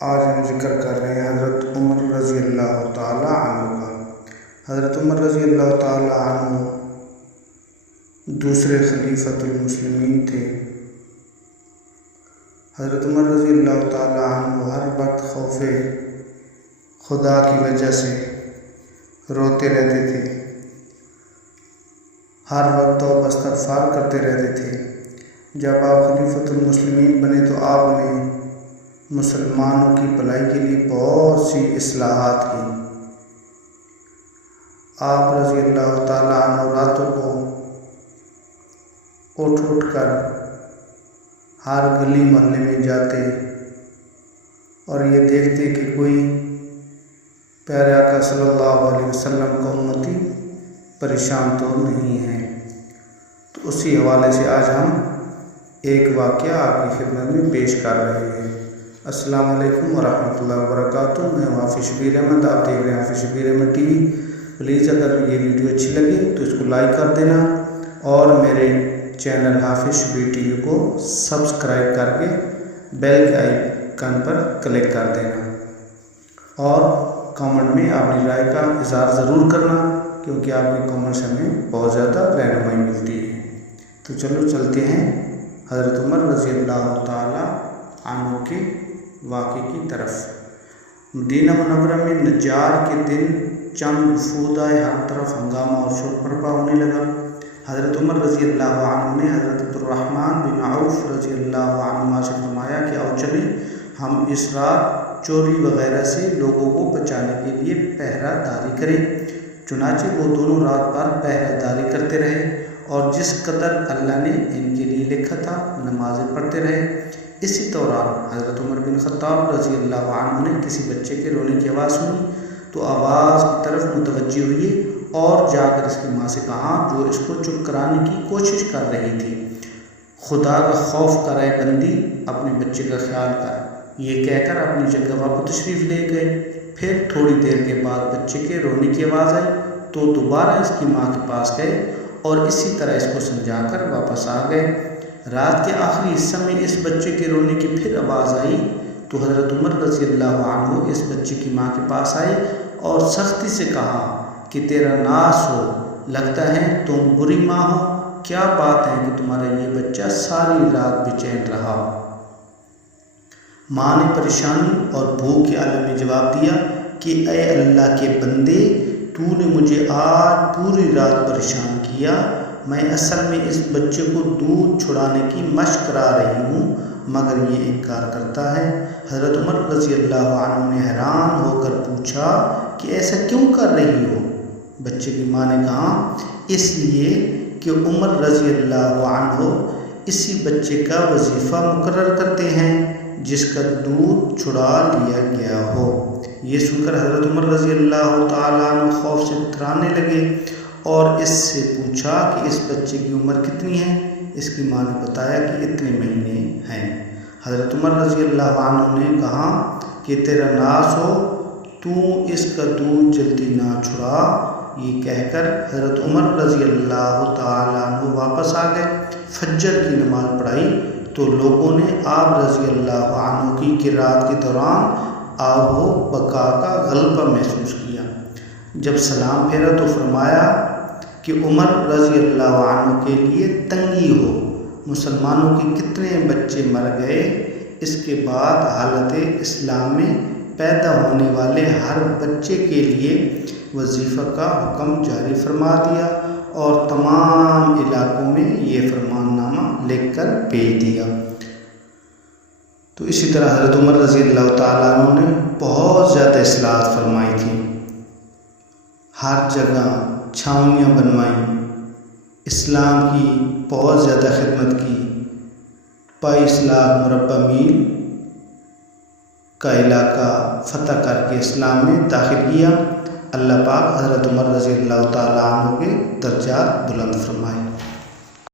آج ہم ذکر کر رہے ہیں حضرت عمر رضی اللہ تعالی عنہ کا۔ حضرت عمر رضی اللہ تعالی عنہ دوسرے خلیفۃ المسلمین تھے۔ حضرت عمر رضی اللہ تعالی عنہ ہر وقت خوف خدا کی وجہ سے روتے رہتے تھے، ہر وقت توبہ استغفار کرتے رہتے تھے۔ جب آپ خلیفۃ المسلمین بنے تو آپ نے مسلمانوں کی بھلائی کے لیے بہت سی اصلاحات کی۔ آپ رضی اللہ تعالیٰ عنہ راتوں کو اٹھ کر ہر گلی محلے میں جاتے اور یہ دیکھتے کہ کوئی پیارے آقا صلی اللہ علیہ وسلم کا امتی پریشان تو نہیں ہے۔ تو اسی حوالے سے آج ہم ایک واقعہ آپ کی خدمت میں پیش کر رہے ہیں۔ السلام علیکم ورحمۃ اللہ وبرکاتہ۔ میں ہوں حافظ شبیر احمد، آپ دیکھ رہے ہیں Hafiz Shabbir Ahmed TV. Please اگر یہ ویڈیو اچھی لگے تو اس کو لائک کر دینا اور میرے چینل حافظ شبیر ٹی وی کو سبسکرائب کر کے بیل کے آئیکن پر کلک کر دینا اور کامنٹ میں اپنی رائے کا اظہار ضرور کرنا، کیونکہ آپ کی کامنٹ سے ہمیں بہت زیادہ رہنمائی ملتی ہے۔ تو چلو چلتے ہیں حضرت عمر رضی اللہ تعالی عنہ کے واقعے کی طرف۔ مدینہ منورہ میں نجار کے دن چند وفود آئے، ہر طرف ہنگامہ اور شور برپا ہونے لگا۔ حضرت عمر رضی اللہ عنہ نے حضرت عبدالرحمن بن عوف رضی اللہ عنہ سے فرمایا کہ آؤ چلیں، ہم اس رات چوری وغیرہ سے لوگوں کو بچانے کے لیے پہرہ داری کریں۔ چنانچہ وہ دونوں رات بھر پہرہ داری کرتے رہے اور جس قدر اللہ نے ان کے لیے لکھا تھا نمازیں پڑھتے رہے۔ اسی دوران حضرت عمر بن خطاب رضی اللہ عنہ نے کسی بچے کے رونے کی آواز سنی تو آواز کی طرف متوجہ ہوئے اور جا کر اس کی ماں سے کہا، جو اس کو چپ کرانے کی کوشش کر رہی تھی، خدا کا خوف کرے بندی، اپنے بچے کا خیال کر۔ یہ کہہ کر اپنی جگہ واپس تشریف لے گئے۔ پھر تھوڑی دیر کے بعد بچے کے رونے کی آواز آئی تو دوبارہ اس کی ماں کے پاس گئے اور اسی طرح اس کو سمجھا کر واپس آ گئے۔ رات کے آخری حصے میں اس بچے کے رونے کی پھر آواز آئی تو حضرت عمر رضی اللہ عنہ اس بچے کی ماں کے پاس آئے اور سختی سے کہا کہ تیرا ناس ہو، لگتا ہے تم بری ماں ہو، کیا بات ہے کہ تمہارا یہ بچہ ساری رات بے چین رہا؟ ماں نے پریشانی اور بھوک کے عالم میں جواب دیا کہ اے اللہ کے بندے، تو نے مجھے آج پوری رات پریشان کیا، میں اصل میں اس بچے کو دودھ چھڑانے کی مشق کرا رہی ہوں، مگر یہ انکار کرتا ہے۔ حضرت عمر رضی اللہ عنہ نے حیران ہو کر پوچھا کہ ایسا کیوں کر رہی ہو؟ بچے کی ماں نے کہا، اس لیے کہ عمر رضی اللہ عنہ اسی بچے کا وظیفہ مقرر کرتے ہیں جس کا دودھ چھڑا لیا گیا ہو۔ یہ سن کر حضرت عمر رضی اللہ تعالیٰ عنہ خوف سے تھرانے لگے اور اس سے پوچھا کہ اس بچے کی عمر کتنی ہے؟ اس کی ماں نے بتایا کہ اتنے مہینے ہیں۔ حضرت عمر رضی اللہ عنہ نے کہا کہ تیرا ناس ہو، تو اس کا دودھ جلدی نہ چھڑا۔ یہ کہہ کر حضرت عمر رضی اللہ تعالیٰ عنہ واپس آ گئے۔ فجر کی نماز پڑھائی تو لوگوں نے آپ رضی اللہ عنہ کی قرات کے دوران آہ و بکا کا غلبہ محسوس کیا۔ جب سلام پھیرا تو فرمایا کہ عمر رضی اللہ عنہ کے لیے تنگی ہو، مسلمانوں کے کتنے بچے مر گئے۔ اس کے بعد حالت اسلام میں پیدا ہونے والے ہر بچے کے لیے وظیفہ کا حکم جاری فرما دیا اور تمام علاقوں میں یہ فرمان نامہ لکھ کر بھیج دیا۔ تو اسی طرح حضرت عمر رضی اللہ تعالیٰ عنہ نے بہت زیادہ اصلاحات فرمائی تھیں، ہر جگہ چھاؤنیاں بنوائیں، اسلام کی بہت زیادہ خدمت کی، 22 لاکھ مربع میل کا علاقہ فتح کر کے اسلام میں داخل کیا۔ اللہ پاک حضرت عمر رضی اللہ تعالیٰ عنہ کے درجات بلند فرمائے۔